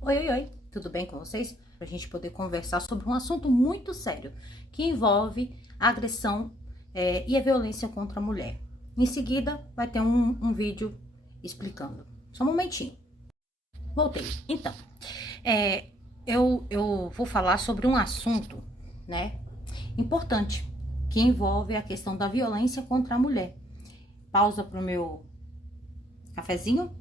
Oi, oi, oi, tudo bem com vocês? Para a gente poder conversar sobre um assunto muito sério que envolve a agressão e a violência contra a mulher. Em seguida, vai ter um vídeo explicando. Só um momentinho. Voltei. Então, é, eu vou falar sobre um assunto, né, importante que envolve a questão da violência contra a mulher. Pausa pro meu cafezinho.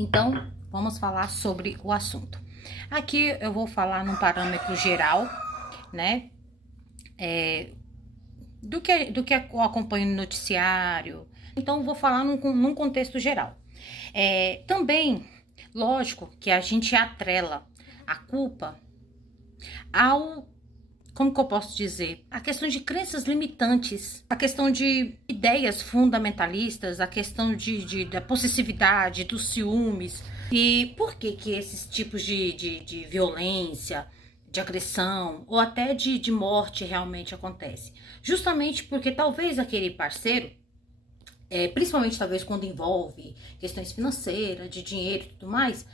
Então, vamos falar sobre o assunto. Aqui eu vou falar num parâmetro geral, né? Do que eu acompanho no noticiário. Então, eu vou falar num contexto geral. Também, lógico que a gente atrela a culpa ao, como que eu posso dizer? A questão de crenças limitantes, a questão de ideias fundamentalistas, a questão da possessividade, dos ciúmes. E por que que esses tipos de violência, de agressão ou até de morte realmente acontece? Justamente porque talvez aquele parceiro, principalmente talvez quando envolve questões financeiras, de dinheiro e tudo mais,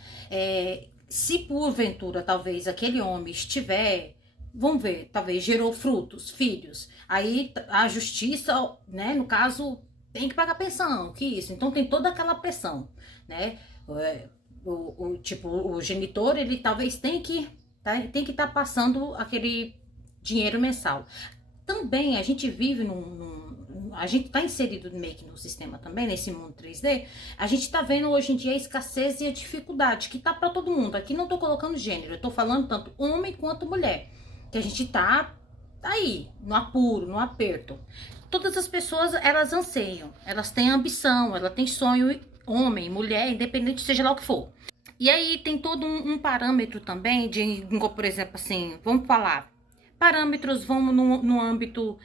se porventura talvez aquele homem estiver, vamos ver, talvez gerou frutos, filhos, aí a justiça, né, no caso, tem que pagar pensão, que isso, então tem toda aquela pressão, né, tipo, o genitor, ele talvez tem que estar passando aquele dinheiro mensal. Também a gente vive a gente tá inserido meio que no sistema também, nesse mundo 3D, a gente tá vendo hoje em dia a escassez e a dificuldade que tá para todo mundo. Aqui não tô colocando gênero, eu tô falando tanto homem quanto mulher, que a gente tá aí, no apuro, no aperto. Todas as pessoas, elas anseiam, elas têm ambição, elas têm sonho, homem, mulher, independente seja lá o que for. E aí tem todo um parâmetro também de, por exemplo, assim, vamos falar, parâmetros vão no âmbito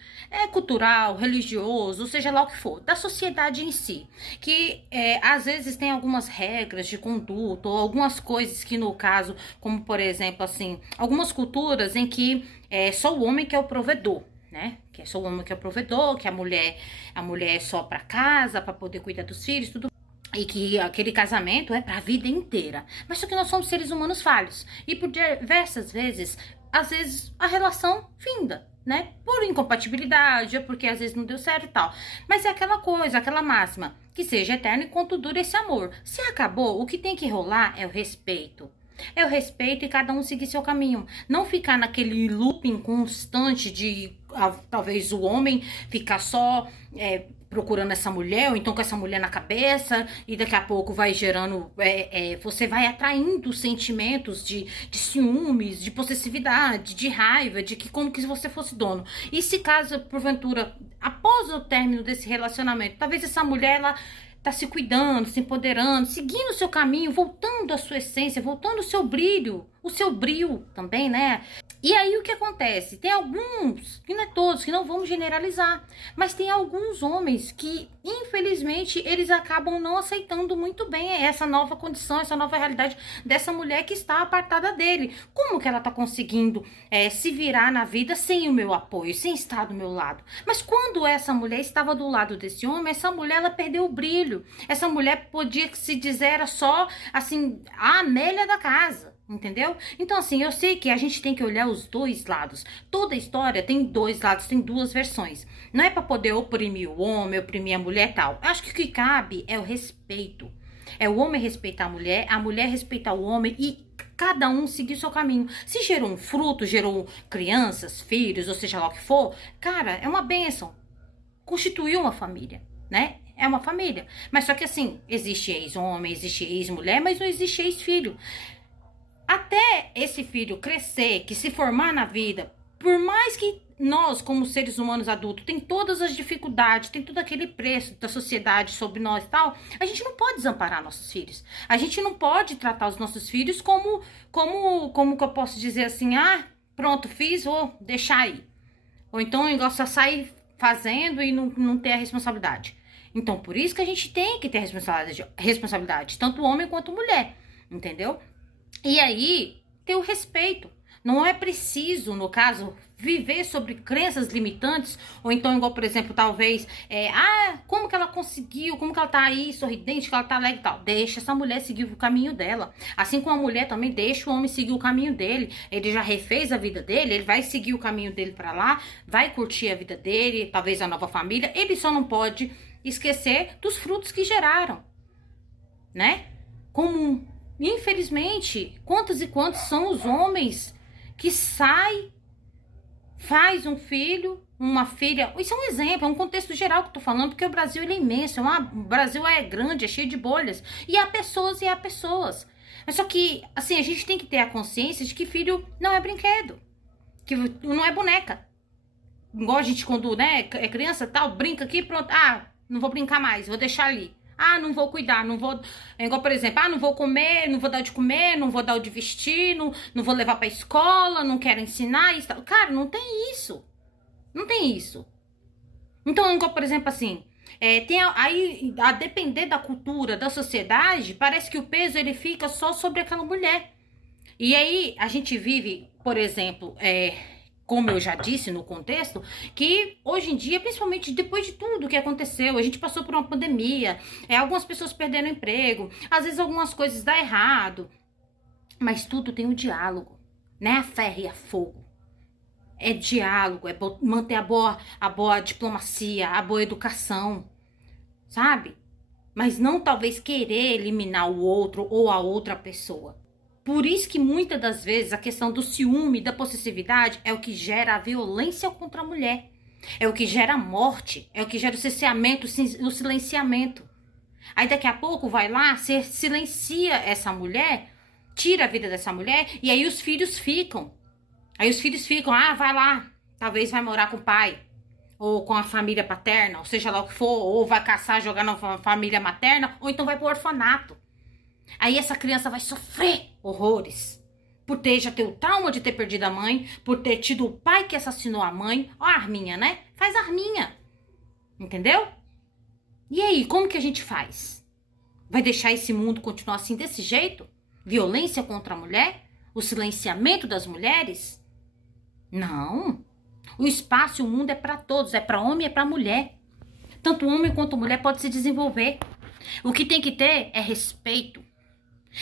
cultural, religioso, seja lá o que for, da sociedade em si, que às vezes tem algumas regras de conduta ou algumas coisas que no caso, como por exemplo assim, algumas culturas em que só o homem que é o provedor, né? Que é só o homem que é o provedor, que a mulher é só para casa, para poder cuidar dos filhos, tudo. E que aquele casamento é para a vida inteira. Mas só que nós somos seres humanos falhos. E por diversas vezes, às vezes a relação finda, né? Por incompatibilidade, ou porque às vezes não deu certo e tal. Mas é aquela coisa, aquela máxima, que seja eterno enquanto dura esse amor. Se acabou, o que tem que rolar é o respeito. É o respeito e cada um seguir seu caminho. Não ficar naquele looping constante de talvez o homem ficar só procurando essa mulher, ou então com essa mulher na cabeça, e daqui a pouco vai gerando. Você vai atraindo sentimentos de ciúmes, de possessividade, de raiva, de que como que você fosse dono. E se caso, porventura, após o término desse relacionamento, talvez essa mulher ela tá se cuidando, se empoderando, seguindo o seu caminho, voltando à sua essência, voltando ao seu brilho, o seu brilho também, né? E aí o que acontece? Tem alguns, que não é todos, que não vamos generalizar, mas tem alguns homens que, infelizmente, eles acabam não aceitando muito bem essa nova condição, essa nova realidade dessa mulher que está apartada dele. Como que ela tá conseguindo se virar na vida sem o meu apoio, sem estar do meu lado? Mas quando essa mulher estava do lado desse homem, essa mulher ela perdeu o brilho. Essa mulher podia se dizer era só, assim, a Amélia da casa. Entendeu? Então, assim, eu sei que a gente tem que olhar os dois lados. Toda história tem dois lados, tem duas versões. Não é para poder oprimir o homem, oprimir a mulher e tal. Eu acho que o que cabe é o respeito. É o homem respeitar a mulher respeitar o homem e cada um seguir seu caminho. Se gerou um fruto, gerou crianças, filhos, ou seja lá o que for, cara, é uma bênção. Constituiu uma família, né? É uma família. Mas só que assim, existe ex-homem, existe ex-mulher, mas não existe ex-filho. Até esse filho crescer, que se formar na vida, por mais que nós, como seres humanos adultos, tem todas as dificuldades, tem todo aquele preço da sociedade sobre nós e tal, a gente não pode desamparar nossos filhos. A gente não pode tratar os nossos filhos como que eu posso dizer assim, pronto, fiz, vou deixar aí. Ou então o negócio só sair fazendo e não ter a responsabilidade. Então, por isso que a gente tem que ter responsabilidade tanto homem quanto mulher, entendeu? E aí, ter o respeito. Não é preciso, no caso, viver sobre crenças limitantes, ou então, igual, por exemplo, talvez, como que ela conseguiu, como que ela tá aí sorridente, que ela tá alegre e tal. Deixa essa mulher seguir o caminho dela. Assim como a mulher também deixa o homem seguir o caminho dele. Ele já refez a vida dele, ele vai seguir o caminho dele pra lá, vai curtir a vida dele, talvez a nova família. Ele só não pode esquecer dos frutos que geraram, né? Como, infelizmente, quantos e quantos são os homens que sai, faz um filho, uma filha. Isso é um exemplo, é um contexto geral que eu tô falando, porque o Brasil ele é imenso, o Brasil é grande, é cheio de bolhas, e há pessoas e há pessoas. Mas só que, assim, a gente tem que ter a consciência de que filho não é brinquedo, que não é boneca. Igual a gente quando, né, é criança tal, brinca aqui, pronto, não vou brincar mais, vou deixar ali. Não vou cuidar, não vou... É igual, por exemplo, não vou comer, não vou dar o de comer, não vou dar o de vestir, não vou levar pra escola, não quero ensinar isso. Cara, não tem isso. Não tem isso. Então, igual, por exemplo, assim, aí, a depender da cultura, da sociedade, parece que o peso, ele fica só sobre aquela mulher. E aí, a gente vive, por exemplo, como eu já disse no contexto, que hoje em dia, principalmente depois de tudo que aconteceu, a gente passou por uma pandemia, algumas pessoas perderam emprego, às vezes algumas coisas dão errado, mas tudo tem um diálogo, né? A ferro e a fogo. É diálogo, é manter a boa diplomacia, a boa educação, sabe? Mas não talvez querer eliminar o outro ou a outra pessoa. Por isso que muitas das vezes a questão do ciúme, da possessividade é o que gera a violência contra a mulher. É o que gera a morte, é o que gera o cerceamento, o silenciamento. Aí daqui a pouco vai lá, você silencia essa mulher, tira a vida dessa mulher e aí os filhos ficam. Aí os filhos ficam, vai lá, talvez vai morar com o pai, ou com a família paterna, ou seja lá o que for, ou vai caçar, jogar na família materna, ou então vai pro orfanato. Aí essa criança vai sofrer horrores. Por já ter o trauma de ter perdido a mãe, por ter tido o pai que assassinou a mãe. Ó a arminha, né? Faz arminha. Entendeu? E aí, como que a gente faz? Vai deixar esse mundo continuar assim desse jeito? Violência contra a mulher? O silenciamento das mulheres? Não. O espaço e o mundo é para todos. É para homem e é para mulher. Tanto homem quanto mulher pode se desenvolver. O que tem que ter é respeito.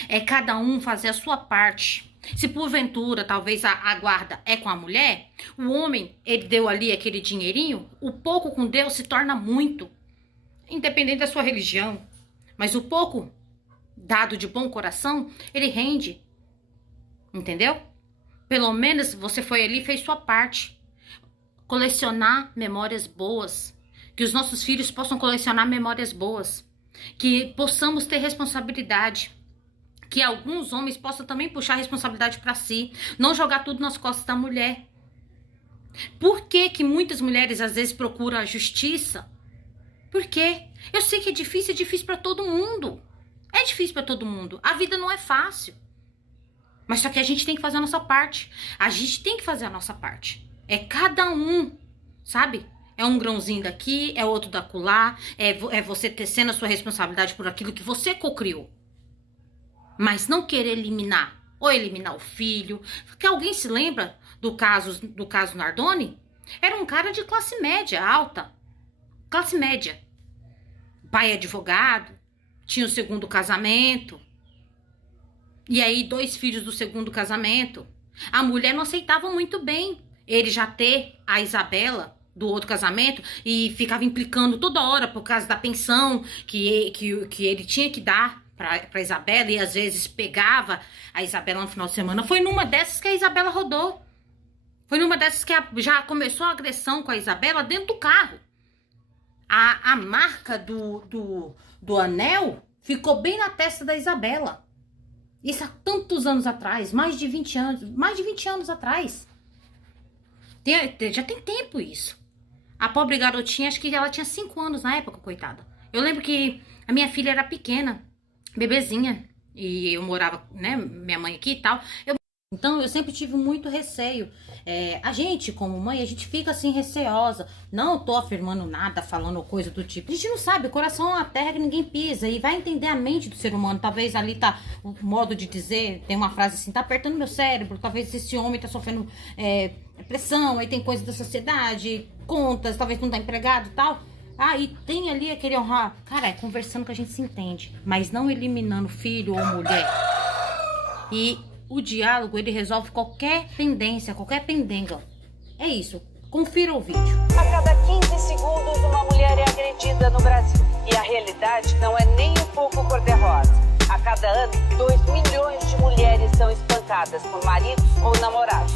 É cada um fazer a sua parte. Se porventura, talvez a guarda é com a mulher, o homem, ele deu ali aquele dinheirinho, o pouco com Deus se torna muito. Independente da sua religião. Mas o pouco, dado de bom coração, ele rende. Entendeu? Pelo menos você foi ali e fez sua parte. Colecionar memórias boas. Que os nossos filhos possam colecionar memórias boas. Que possamos ter responsabilidade. Que alguns homens possam também puxar a responsabilidade para si, não jogar tudo nas costas da mulher. Por que que muitas mulheres às vezes procuram a justiça? Por quê? Eu sei que é difícil para todo mundo. É difícil para todo mundo. A vida não é fácil. Mas só que a gente tem que fazer a nossa parte. A gente tem que fazer a nossa parte. É cada um, sabe? É um grãozinho daqui, é outro da acolá, é você tecendo a sua responsabilidade por aquilo que você cocriou. Mas não querer eliminar, ou eliminar o filho. Que alguém se lembra do caso Nardoni? Era um cara de classe média alta. Classe média. Pai advogado, tinha o segundo casamento. E aí 2 filhos do segundo casamento. A mulher não aceitava muito bem ele já ter a Isabela do outro casamento e ficava implicando toda hora por causa da pensão que ele tinha que dar pra Isabela, e às vezes pegava a Isabela no final de semana. Foi numa dessas que a Isabela rodou. Foi numa dessas que já começou a agressão com a Isabela dentro do carro. A marca do anel ficou bem na testa da Isabela. Isso há tantos anos atrás, mais de 20 anos atrás. Já tem tempo isso. A pobre garotinha, acho que ela tinha 5 anos na época, coitada. Eu lembro que a minha filha era pequena, bebezinha, e eu morava, né, minha mãe aqui e tal. Então, eu sempre tive muito receio. A gente, como mãe, a gente fica assim, receosa. Não tô afirmando nada, falando coisa do tipo. A gente não sabe, o coração é uma terra que ninguém pisa. E vai entender a mente do ser humano. Talvez ali tá o modo de dizer, tem uma frase assim, tá apertando meu cérebro. Talvez esse homem tá sofrendo pressão. Aí tem coisa da sociedade, contas, talvez não tá empregado e tal. E tem ali aquele honrar. Cara, é conversando que a gente se entende. Mas não eliminando filho ou mulher. E o diálogo, ele resolve qualquer pendência, qualquer pendenga. É isso. Confira o vídeo. A cada 15 segundos, uma mulher é agredida no Brasil. E a realidade não é nem um pouco cor-de-rosa. A cada ano, 2 milhões de mulheres são espancadas por maridos ou namorados.